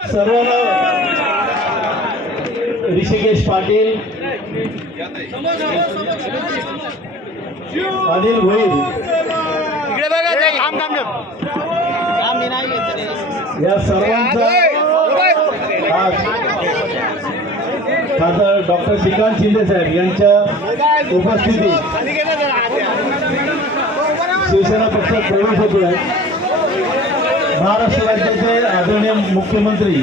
सर्वांना ऋषिकेश पाटील, अनिल भोईर या सर्वांचा आज खासदार डॉक्टर श्रीकांत शिंदे साहेब यांच्या उपस्थितीत शिवसेना पक्षात प्रवेश होतो आहे। महाराष्ट्र राज्याचे आदरणीय मुख्यमंत्री,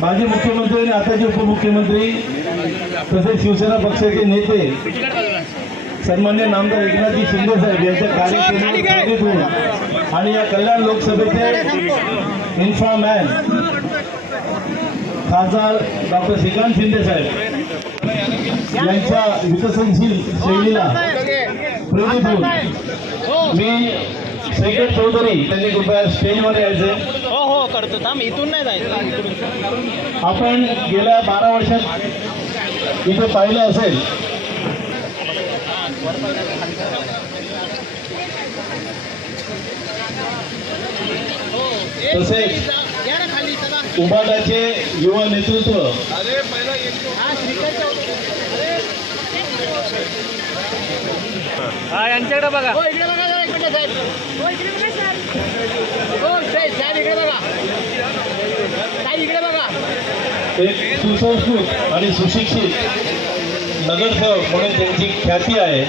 माजी मुख्यमंत्री आणि आताचे उपमुख्यमंत्री तसेच शिवसेना पक्षाचे नेते सन्मान्य नामदार एकनाथजी शिंदे साहेब यांच्या कार्यक्रमात आणि या कल्याण लोकसभेचे इन्फॉर्मॅन खासदार डॉक्टर श्रीकांत शिंदे साहेब यांच्या विकसनशील शैलीला प्रेरित होऊन मी शेखर चौधरी त्यांनी कृपया स्टेजवर यायचे। हो करतो थांब, इथून नाही जायचं। आपण गेल्या 12 वर्षात इथे पाहिलं असेल तसेच उभाटाचे युवा नेतृत्व यांच्याकडे बघा, एक सुसंस्कृत आणि सुशिक्षित नगरसेवक म्हणून त्यांची ख्याती आहे।